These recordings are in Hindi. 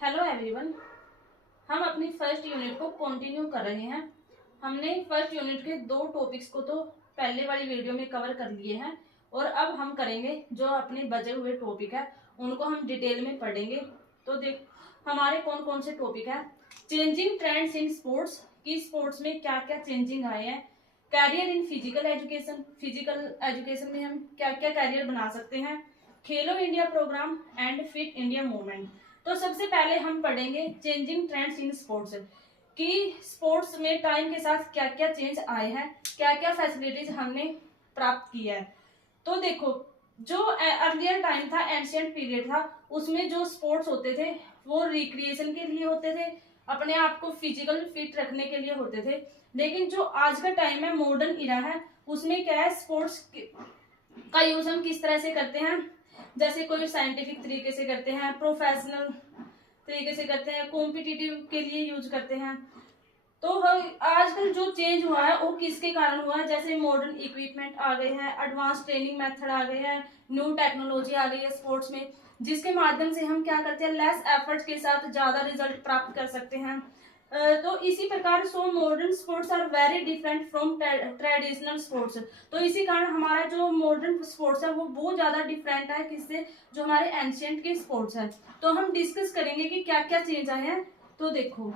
Hello everyone. हम अपनी फर्स्ट यूनिट को कंटिन्यू कर रहे हैं। हमने फर्स्ट यूनिट के 2 टॉपिक्स को तो पहले वाली वीडियो में कवर कर लिए हैं और अब हम करेंगे जो अपने बचे हुए टॉपिक है उनको हम डिटेल में पढ़ेंगे। तो देख हमारे कौन कौन से टॉपिक है। चेंजिंग ट्रेंड्स इन स्पोर्ट्स, की स्पोर्ट्स में क्या क्या चेंजिंग आए हैं। Career in physical education, physical education में हम क्या क्या कैरियर बना सकते हैं। Khelo India programme and fit India movement. तो सबसे पहले हम पढ़ेंगे चेंजिंग ट्रेंड्स इन स्पोर्ट्स, कि स्पोर्ट्स में टाइम के साथ क्या क्या चेंज आए हैं, क्या क्या फैसिलिटीज हमने प्राप्त की है। तो देखो, जो अर्लियर टाइम था, एंशियंट पीरियड था, उसमें जो स्पोर्ट्स होते थे वो रिक्रिएशन के लिए होते थे, अपने आप को फिजिकल फिट रखने के लिए होते थे। लेकिन जो आज का टाइम है, मॉडर्न इरा है, उसमें क्या है, स्पोर्ट्स का यूज हम किस तरह से करते हैं। जैसे कोई साइंटिफिक तरीके से करते हैं, प्रोफेशनल तरीके से करते हैं, कॉम्पिटिटिव के लिए यूज करते हैं। तो आजकल जो चेंज हुआ है वो किसके कारण हुआ है। जैसे मॉडर्न इक्विपमेंट आ गए हैं, एडवांस ट्रेनिंग मेथड आ गए हैं, न्यू टेक्नोलॉजी आ गई है स्पोर्ट्स में, जिसके माध्यम से हम क्या करते हैं, लेस एफर्ट्स के साथ ज्यादा रिजल्ट प्राप्त कर सकते हैं। तो इसी प्रकार so modern sports are very different from traditional sports. तो इसी कारण हमारा जो मॉडर्न स्पोर्ट्स है वो बहुत ज्यादा डिफरेंट है किससे, जो हमारे एंशियंट के स्पोर्ट्स है। तो हम डिस्कस करेंगे कि क्या क्या चेंज आए हैं। तो देखो,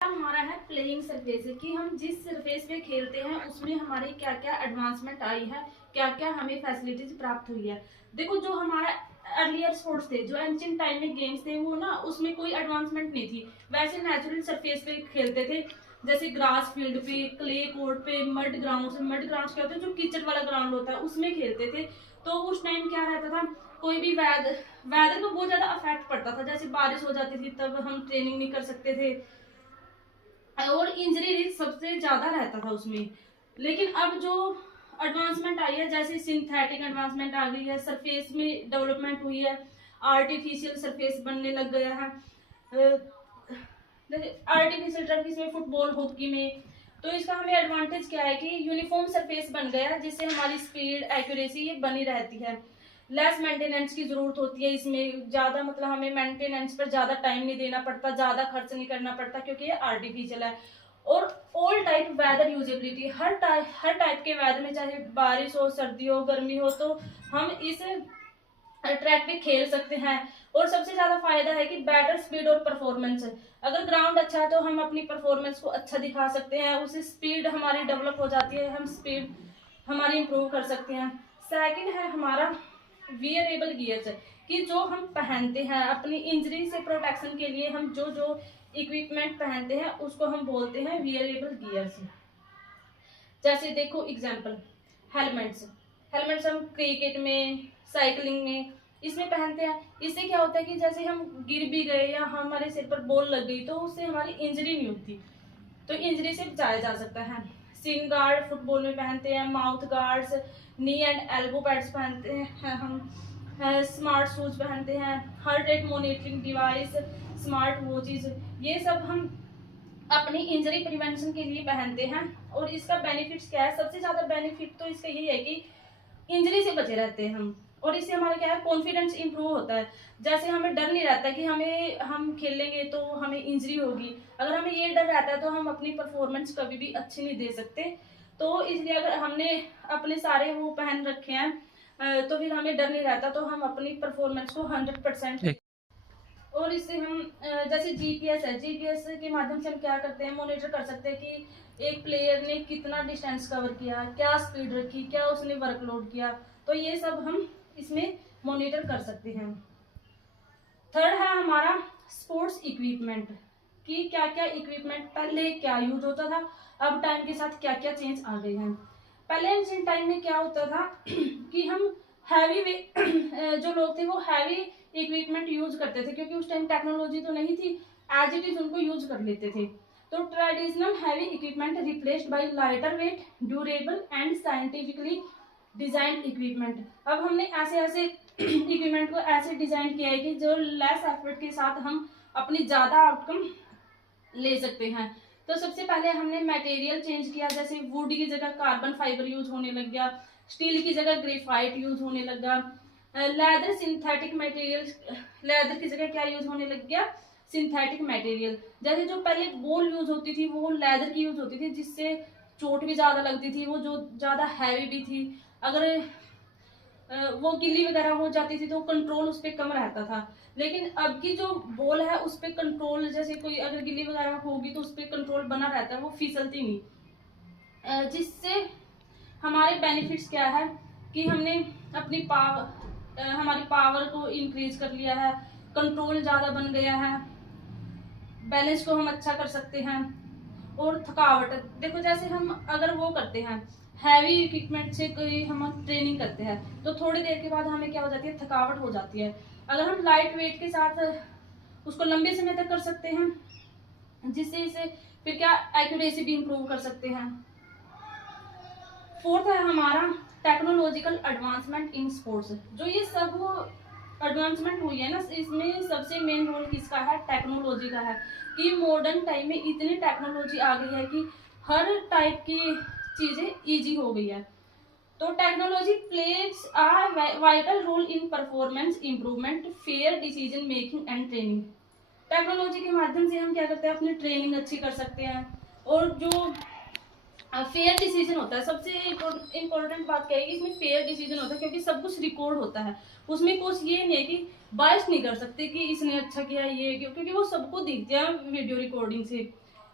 हमारा है प्लेइंग सरफेस, कि हम जिस सरफेस पे खेलते हैं उसमें हमारी क्या क्या एडवांसमेंट आई है, क्या क्या हमें फैसिलिटीज प्राप्त हुई है। देखो, जो हमारा अर्लियर स्पोर्ट्स थे, जो एंशिएंट टाइम में गेम्स थे, वो ना उसमें कोई एडवांसमेंट नहीं थी, वैसे नेचुरल सरफेस पे खेलते थे। जैसे ग्रास फील्ड पे, क्ले कोर्ट पे, मड ग्राउंड, मड ग्राउंड क्या होता है, जो कीचड़ वाला ग्राउंड होता है, उसमें खेलते थे। तो उस टाइम क्या रहता था, कोई भी वेदर को बहुत ज्यादा अफेक्ट पड़ता था। जैसे बारिश हो जाती थी तब हम ट्रेनिंग नहीं कर सकते थे और इंजरी रिस्क सबसे ज्यादा रहता था उसमें। लेकिन अब जो एडवांसमेंट आई है, जैसे सिंथेटिक एडवांसमेंट आ गई है, सरफेस में डेवलपमेंट हुई है, आर्टिफिशियल सरफेस बनने लग गया है। आर्टिफिशियल टर्फ इसमें फुटबॉल, हॉकी में। तो इसका हमें एडवांटेज क्या है कि यूनिफॉर्म सरफेस बन गया है, जिससे हमारी स्पीड, एक्यूरेसी ये बनी रहती है। लेस मेंटेनेंस की जरूरत होती है इसमें, ज्यादा मतलब हमें मेंटेनेंस पर ज्यादा टाइम नहीं देना पड़ता, ज्यादा खर्च नहीं करना पड़ता, क्योंकि ये आर्टिफिशियल है। और ऑल टाइप वेदर यूजेबिलिटी, हर टाइप के वेदर में, चाहे बारिश हो, सर्दी हो, गर्मी हो, तो हम इस ट्रैक पे खेल सकते हैं। और सबसे ज्यादा फायदा है कि बेटर स्पीड और परफॉर्मेंस। अगर ग्राउंड अच्छा है तो हम अपनी परफॉर्मेंस को अच्छा दिखा सकते हैं, उससे स्पीड हमारी डेवलप हो जाती है, हम स्पीड हमारी इंप्रूव कर सकते हैं। सेकंड है हमारा वियरेबल गियर्स, कि जो हम पहनते हैं अपनी इंजरी से प्रोटेक्शन के लिए, हम जो जो इक्विपमेंट पहनते हैं उसको हम बोलते हैं वियरेबल गियर्स। जैसे देखो एग्जांपल, हेलमेट्स। हेलमेट्स हम क्रिकेट में, साइकिलिंग में इसमें पहनते हैं। इससे क्या होता है कि जैसे हम गिर भी गए या हमारे सिर पर बॉल लग गई तो उससे हमारी इंजरी नहीं होती, तो इंजरी से बचाया जा सकता है। सिन गार्ड फुटबॉल में पहनते हैं, mouth guards, knee and elbow pads पहनते हैं हम, स्मार्ट शूज पहनते हैं, heart rate monitoring device, smart watches, ये सब हम अपनी इंजरी प्रिवेंशन के लिए पहनते हैं। और इसका बेनिफिट्स क्या है, सबसे ज्यादा बेनिफिट तो इसका यही है कि इंजरी से बचे रहते हैं हम, और इससे हमारा क्या है, कॉन्फिडेंस इंप्रूव होता है। जैसे हमें डर नहीं रहता कि हम खेलेंगे तो हमें इंजरी होगी। अगर हमें ये डर रहता है तो हम अपनी परफॉर्मेंस कभी भी अच्छी नहीं दे सकते। तो इसलिए अगर हमने अपने सारे वो पहन रखे हैं तो फिर हमें डर नहीं रहता, तो हम अपनी परफॉर्मेंस को 100%। और इससे हम जैसे जीपीएस है, जीपीएस के माध्यम से हम क्या करते हैं, मॉनिटर कर सकते हैं कि एक प्लेयर ने कितना डिस्टेंस कवर किया, क्या स्पीड रखी, क्या उसने वर्कलोड किया। तो ये सब हम इसमें मॉनिटर कर सकते हैं। थर्ड है हमारा स्पोर्ट्स इक्विपमेंट, कि क्या क्या इक्विपमेंट पहले क्या यूज होता था, अब टाइम के साथ क्या क्या चेंज आ गए हैं। पहले एंशिएंट टाइम में क्या होता था कि हम हैवी जो लोग थे वो हैवी इक्विपमेंट यूज करते थे, क्योंकि उस टाइम टेक्नोलॉजी तो नहीं थी, एज इट इज उनको यूज कर लेते थे। तो traditional heavy equipment replaced by lighter weight, durable and scientifically design equipment. अब हमने ऐसे ऐसे इक्विपमेंट को ऐसे डिजाइन किया है कि जो लेस एफर्ट के साथ हम अपनी ज्यादा आउटकम ले सकते हैं। तो सबसे पहले हमने मटेरियल चेंज किया, जैसे वुड की जगह कार्बन फाइबर यूज होने लग गया, स्टील की जगह ग्रेफाइट यूज होने लगा, लेदर सिंथेटिक मटेरियल, लेदर की जगह क्या यूज होने लग गया, सिंथेटिक मटेरियल। जैसे जो पहले बॉल यूज होती थी वो लेदर की यूज होती थी, जिससे चोट भी ज्यादा लगती थी, वो जो ज्यादा हैवी भी थी, अगर वो गिल्ली वगैरह हो जाती थी तो कंट्रोल उस पर कम रहता था। लेकिन अब की जो बॉल है उस पर कंट्रोल, जैसे कोई अगर गिल्ली वगैरह होगी तो उस पर कंट्रोल बना रहता है, वो फिसलती नहीं। जिससे हमारे बेनिफिट्स क्या है कि हमने अपनी हमारी पावर को इंक्रीज कर लिया है, कंट्रोल ज़्यादा बन गया है, बैलेंस को हम अच्छा कर सकते हैं। और थकावट, देखो जैसे हम अगर वो करते हैं हैवी इक्विपमेंट से, कोई हम ट्रेनिंग करते हैं तो थोड़ी देर के बाद हमें क्या हो जाती है, थकावट हो जाती है। अगर हम लाइट वेट के साथ उसको लंबे समय तक कर सकते हैं, जिससे इसे फिर क्या एक्यूरेसी भी इंप्रूव कर सकते हैं। फोर्थ है हमारा टेक्नोलॉजिकल एडवांसमेंट इन स्पोर्ट्स। जो ये सब एडवांसमेंट हुई है ना, इसमें सबसे मेन रोल किसका है, टेक्नोलॉजी का है। कि मॉडर्न टाइम में इतनी टेक्नोलॉजी आ गई है कि हर टाइप की चीजें इजी हो गई है। तो technology plays a vital role in performance improvement, fair decision making and training. Technology के माध्यम से हम क्या करते हैं, अपनी ट्रेनिंग अच्छी कर सकते हैं। और जो फेयर डिसीजन होता है, सबसे इम्पोर्टेंट बात क्या है कि इसमें फेयर डिसीजन होता है, क्योंकि सब कुछ रिकॉर्ड होता है। उसमें कुछ ये नहीं है कि बायस नहीं कर सकते कि इसने अच्छा किया ये, क्योंकि वो सबको दिखते हैं वीडियो रिकॉर्डिंग से।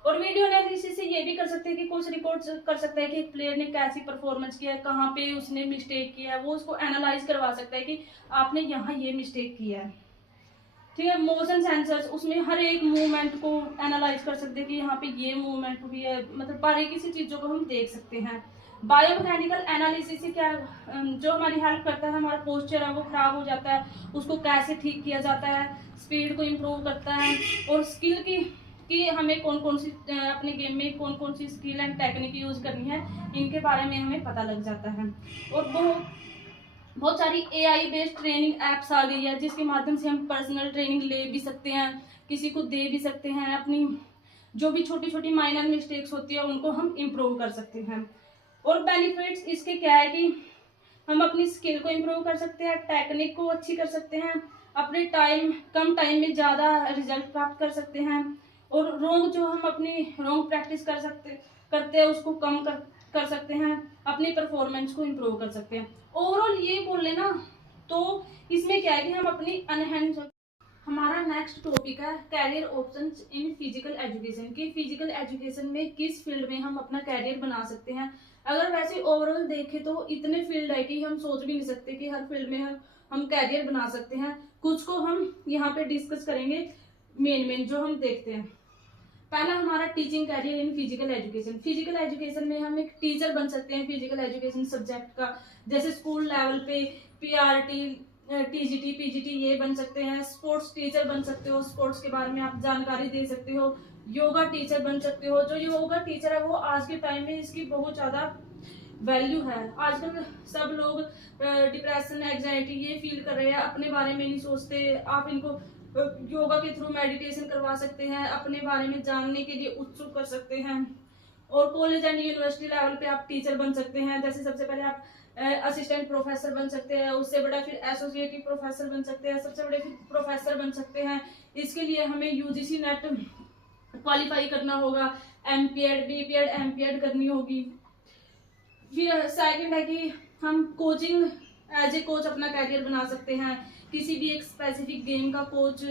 और वीडियो एनालिसिस से ये भी कर सकते हैं कि कुछ रिकॉर्ड कर सकता है कि एक प्लेयर ने कैसी परफॉर्मेंस किया है, कहाँ पे उसने मिस्टेक किया है, वो उसको एनालाइज करवा सकता है कि आपने यहाँ ये मिस्टेक किया है। ठीक है, मोशन सेंसर्स, उसमें हर एक मूवमेंट को एनालाइज कर सकते हैं कि यहाँ पे ये मूवमेंट हुई है, मतलब बारीकी सी चीजों को हम देख सकते हैं। बायोमैकेनिकल एनालिसिस से क्या जो हमारी हेल्प करता है, हमारा पोस्चर है वो खराब हो जाता है, उसको कैसे ठीक किया जाता है, स्पीड को इम्प्रूव करता है। और स्किल की कि हमें कौन कौन सी अपने गेम में कौन कौन सी स्किल एंड टेक्निक यूज करनी है, इनके बारे में हमें पता लग जाता है। और बहुत सारी AI बेस्ड ट्रेनिंग एप्स आ गई है, जिसके माध्यम से हम पर्सनल ट्रेनिंग ले भी सकते हैं, किसी को दे भी सकते हैं। अपनी जो भी छोटी छोटी माइनर मिस्टेक्स होती है उनको हम इम्प्रूव कर सकते हैं। और बेनिफिट्स इसके क्या है कि हम अपनी स्किल को इम्प्रूव कर सकते हैं, टेक्निक को अच्छी कर सकते हैं, अपने कम टाइम में ज़्यादा रिजल्ट प्राप्त कर सकते हैं। और जो हम अपनी रॉन्ग प्रैक्टिस करते हैं उसको कम कर सकते हैं, अपनी परफॉर्मेंस को इम्प्रूव कर सकते हैं। ओवरऑल ये बोल लेना तो इसमें क्या है कि हम अपनी अनहैंड। हमारा नेक्स्ट टॉपिक है career options in physical education. कि फिजिकल एजुकेशन में किस फील्ड में हम अपना कैरियर बना सकते हैं। अगर वैसे ओवरऑल देखें तो इतने फील्ड है कि हम सोच भी नहीं सकते कि हर फील्ड में हम कैरियर बना सकते हैं। कुछ को हम यहाँ पे डिस्कस करेंगे, मेन जो हम देखते हैं। पहला हमारा teaching career in physical education. Physical education में हम एक टीचर बन सकते हैं फिजिकल एजुकेशन सब्जेक्ट का, जैसे स्कूल लेवल पे PRT, TGT, PGT ये बन सकते हैं। स्पोर्ट्स टीचर बन सकते हो, स्पोर्ट्स के बारे में आप जानकारी दे सकते हो। योगा टीचर बन सकते हो। जो योगा टीचर है वो आज के टाइम में इसकी बहुत ज्यादा वैल्यू है। आजकल सब लोग डिप्रेशन, एंजाइटी ये फील कर रहे हैं, अपने बारे में नहीं सोचते। आप इनको योगा के थ्रू मेडिटेशन करवा सकते हैं, अपने बारे में जानने के लिए उत्सुक कर सकते हैं। और कॉलेज एंड यूनिवर्सिटी लेवल पे आप टीचर बन सकते हैं। जैसे सबसे पहले आप असिस्टेंट प्रोफेसर बन सकते हैं, उससे बड़ा फिर एसोसिएटिव प्रोफेसर बन सकते हैं, सबसे बड़े फिर प्रोफेसर बन सकते हैं। इसके लिए हमें UGC नेट क्वालिफाई करना होगा, MPED, BPED, MPED करनी होगी। फिर सेकंड है कि हम कोचिंग एज ए कोच अपना कैरियर बना सकते हैं। किसी भी एक स्पेसिफिक गेम का कोच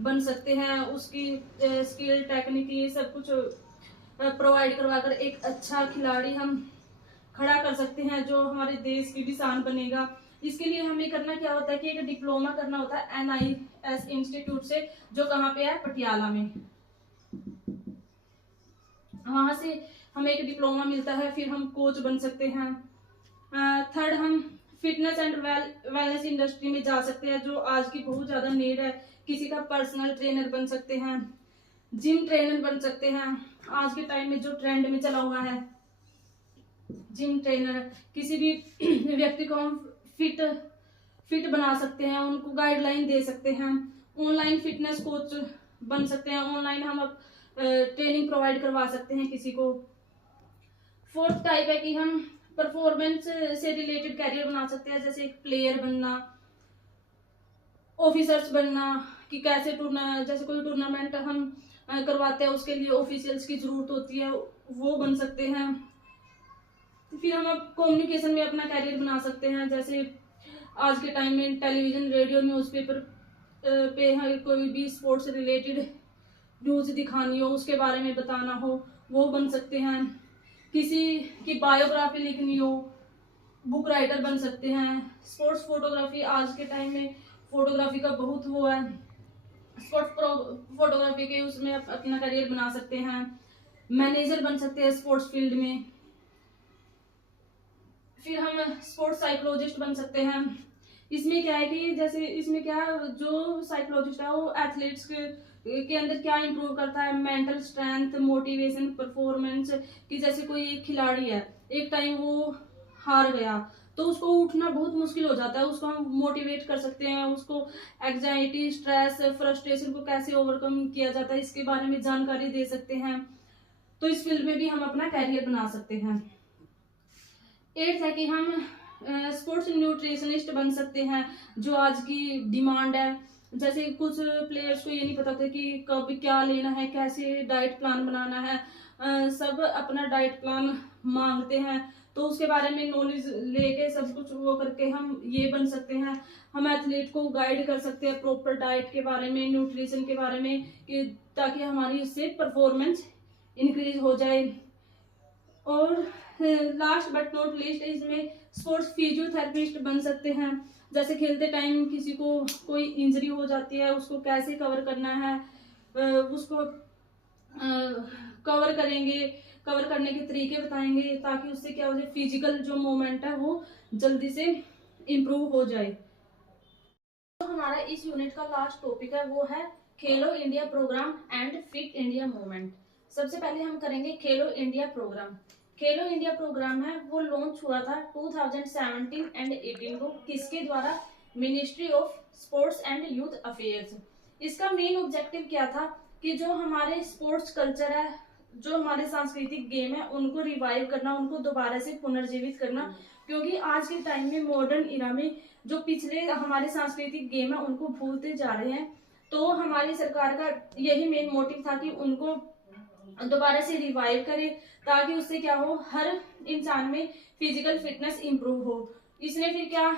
बन सकते हैं, उसकी स्किल, टेक्निक ये सब कुछ प्रोवाइड करवाकर एक अच्छा खिलाड़ी हम खड़ा कर सकते हैं, जो हमारे देश की भी शान बनेगा। इसके लिए हमें करना क्या होता है कि एक डिप्लोमा करना होता है NIS इंस्टीट्यूट से, जो कहाँ पे है, पटियाला में। वहां से हमें एक डिप्लोमा मिलता है, फिर हम कोच बन सकते हैं। थर्ड, हम फिटनेस एंड वेलनेस इंडस्ट्री में जा सकते हैं, जो आज की बहुत ज्यादा नीड है। किसी का पर्सनल ट्रेनर बन सकते हैं, जिम ट्रेनर बन सकते हैं। आज के टाइम में जो ट्रेंड में चला हुआ है जिम ट्रेनर, किसी भी व्यक्ति को हम फिट बना सकते हैं, उनको गाइडलाइन दे सकते हैं। ऑनलाइन फिटनेस कोच बन सकते हैं, ऑनलाइन हम ट्रेनिंग प्रोवाइड करवा सकते हैं किसी को। फोर्थ टाइप है कि हम परफॉर्मेंस से रिलेटेड कैरियर बना सकते हैं, जैसे एक प्लेयर बनना, ऑफिसर्स बनना, कि कैसे जैसे कोई टूर्नामेंट हम करवाते हैं उसके लिए ऑफिशियल्स की जरूरत होती है, वो बन सकते हैं। फिर हम अब कम्युनिकेशन में अपना कैरियर बना सकते हैं, जैसे आज के टाइम में टेलीविजन, रेडियो, न्यूज़पेपर पे है कोई भी स्पोर्ट्स से रिलेटेड न्यूज़ दिखानी हो, उसके बारे में बताना हो, वो बन सकते हैं। किसी की बायोग्राफी लिखनी हो, बुक राइटर बन सकते हैं। स्पोर्ट्स फोटोग्राफी, आज के टाइम में फोटोग्राफी का बहुत वो है, स्पोर्ट्स फोटोग्राफी के उसमें अपना करियर बना सकते हैं। मैनेजर बन सकते हैं स्पोर्ट्स फील्ड में। फिर हम स्पोर्ट्स साइकोलॉजिस्ट बन सकते हैं। इसमें क्या है कि जैसे इसमें क्या जो साइकोलॉजिस्ट है वो एथलीट्स के अंदर क्या इंप्रूव करता है, मेंटल स्ट्रेंथ, मोटिवेशन, परफॉर्मेंस। कि जैसे कोई एक खिलाड़ी है, एक टाइम वो हार गया तो उसको उठना बहुत मुश्किल हो जाता है, उसको हम मोटिवेट कर सकते हैं, उसको एग्जाइटी, स्ट्रेस, फ्रस्ट्रेशन को कैसे ओवरकम किया जाता है इसके बारे में जानकारी दे सकते हैं। तो इस फील्ड में भी हम अपना कैरियर बना सकते हैं। 8th है कि हम स्पोर्ट्स न्यूट्रिशनिस्ट बन सकते हैं, जो आज की डिमांड है। जैसे कुछ प्लेयर्स को ये नहीं पता था कि कब क्या लेना है, कैसे डाइट प्लान बनाना है, सब अपना डाइट प्लान मांगते हैं, तो उसके बारे में नॉलेज लेके सब कुछ वो करके हम ये बन सकते हैं। हम एथलीट को गाइड कर सकते हैं प्रॉपर डाइट के बारे में, न्यूट्रिशन के बारे में, कि ताकि हमारी उससे परफॉर्मेंस इंक्रीज हो जाए। और लास्ट बट नॉट लीस्ट, इसमें स्पोर्ट्स फिजियोथेरेपिस्ट बन सकते हैं। जैसे खेलते टाइम किसी को कोई इंजरी हो जाती है, उसको कैसे कवर करना है, उसको कवर करेंगे, कवर करने के तरीके बताएंगे, ताकि उससे क्या हो जाए, फिजिकल जो मूवमेंट है वो जल्दी से इम्प्रूव हो जाए। तो हमारा इस यूनिट का लास्ट टॉपिक है, वो है Khelo India programme and fit India movement. सबसे पहले हम करेंगे Khelo India programme. Khelo India programme है वो लॉन्च हुआ था 2017 एंड 18 को। किसके द्वारा? Ministry of sports and youth affairs. इसका मेन ऑब्जेक्टिव क्या था कि जो हमारे स्पोर्ट्स कल्चर है, जो हमारे सांस्कृतिक गेम है, उनको रिवाइव करना, उनको दोबारा से पुनर्जीवित करना। क्योंकि आज के टाइम में मॉडर्न इरा में जो पिछले हमारे सांस्कृतिक गेम है उनको भूलते जा रहे हैं। तो हमारी सरकार का यही मेन मोटिव था कि उनको दोबारा से रिवाइव करे, ताकि उससे क्या हो, हर इंसान में फिजिकल फिटनेस इंप्रूव हो। इसने फिर क्या,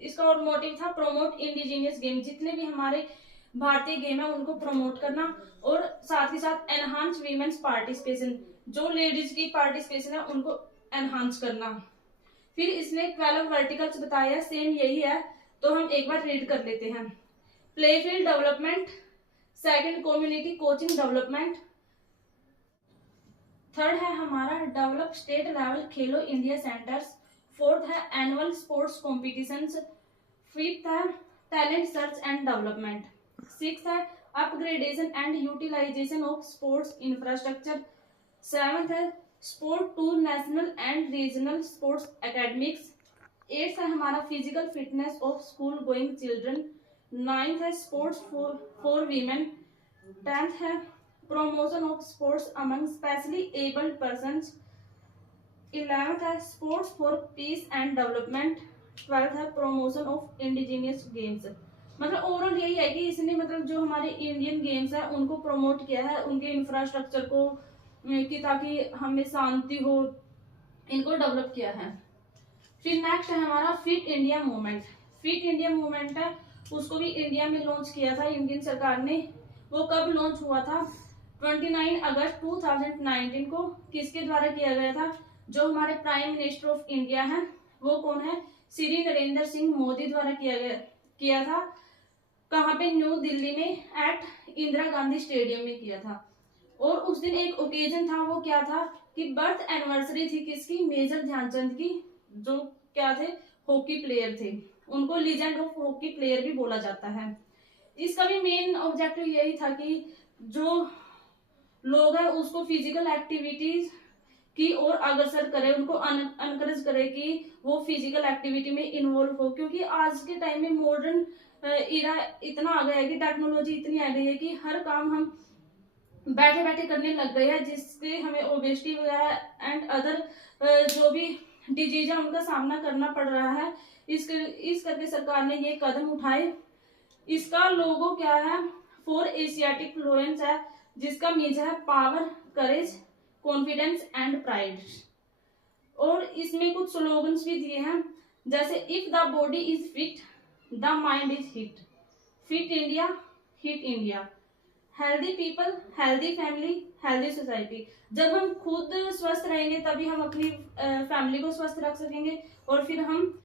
इसका और मोटिव था प्रोमोट इंडिजिनियस गेम, जितने भी हमारे भारतीय गेम है उनको प्रमोट करना, और साथ ही साथ एनहांस वीमेंस पार्टिसिपेशन, जो लेडीज की पार्टिसिपेशन है उनको एनहांस करना। फिर इसने 12 वर्टिकल्स बताया, सेम यही है, तो हम एक बार रीड कर लेते हैं। Playfield development, second community coaching development, third है हमारा develop state level Khelo India centres, fourth है एनुअल स्पोर्ट्स कॉम्पिटिशंस, फिफ्थ है talent search and development, sixth है upgradation and utilisation of sports infrastructure, seventh है support to national and regional sports academics, eighth है हमारा physical fitness of school going children, ninth है स्पोर्ट्स फॉर वीमेन, टेंथ है promotion of sports among specially abled persons, 11th है sports for peace and development, 12th है promotion of indigenous games। मतलब ओवरऑल यही है कि इसने मतलब जो हमारे इंडियन गेम्स है उनको प्रमोट किया है, उनके इंफ्रास्ट्रक्चर को, कि ताकि हमें शांति हो, इनको डेवलप किया है। फिर नेक्स्ट है हमारा fit India movement. Fit India movement है, उसको भी इंडिया में लॉन्च किया था इंडियन सरकार ने। वो कब लॉन्च हुआ था? 29 अगस्त 2019 को। किसके द्वारा किया गया था? जो हमारे प्राइम मिनिस्टर ऑफ इंडिया हैं, वो कौन है? श्री नरेंद्र सिंह मोदी द्वारा किया था। कहाँ पे? न्यू दिल्ली में एट इंदिरा गांधी स्टेडियम में किया था। और उस दिन एक ओकेजन था, वो क्या था कि बर्थ एनिवर्सरी थी किसकी? मेजर ध्यानचंद की, जो क्या थे? हॉकी प्लेयर थे। उनको लीजेंड ऑफ हॉकी प्लेयर भी बोला जाता है। इसका भी मेन ऑब्जेक्टिव यही था कि जो लोग हैं उसको फिजिकल एक्टिविटीज की ओर अग्रसर करे, उनको अनकरेज करे कि वो फिजिकल एक्टिविटी में इन्वॉल्व हो। क्योंकि आज के टाइम में मॉडर्न इरा इतना आ गया है कि टेक्नोलॉजी इतनी आ गई है कि हर काम हम बैठे बैठे करने लग गए हैं, जिससे हमें ओबेसिटी वगैरह एंड अदर जो भी डिजीज है उनका सामना करना पड़ रहा है। इस करके सरकार ने ये कदम उठाए इसका लोगो क्या है, 4 एशियाटिक लायंस है, जिसका मीन्स है power, courage, confidence and pride. और इसमें कुछ स्लोगन्स भी दिए हैं, जैसे if the body is fit the mind is hit, fit India hit India, healthy people healthy family healthy society. जब हम खुद स्वस्थ रहेंगे तभी हम अपनी फैमिली को स्वस्थ रख सकेंगे और फिर हम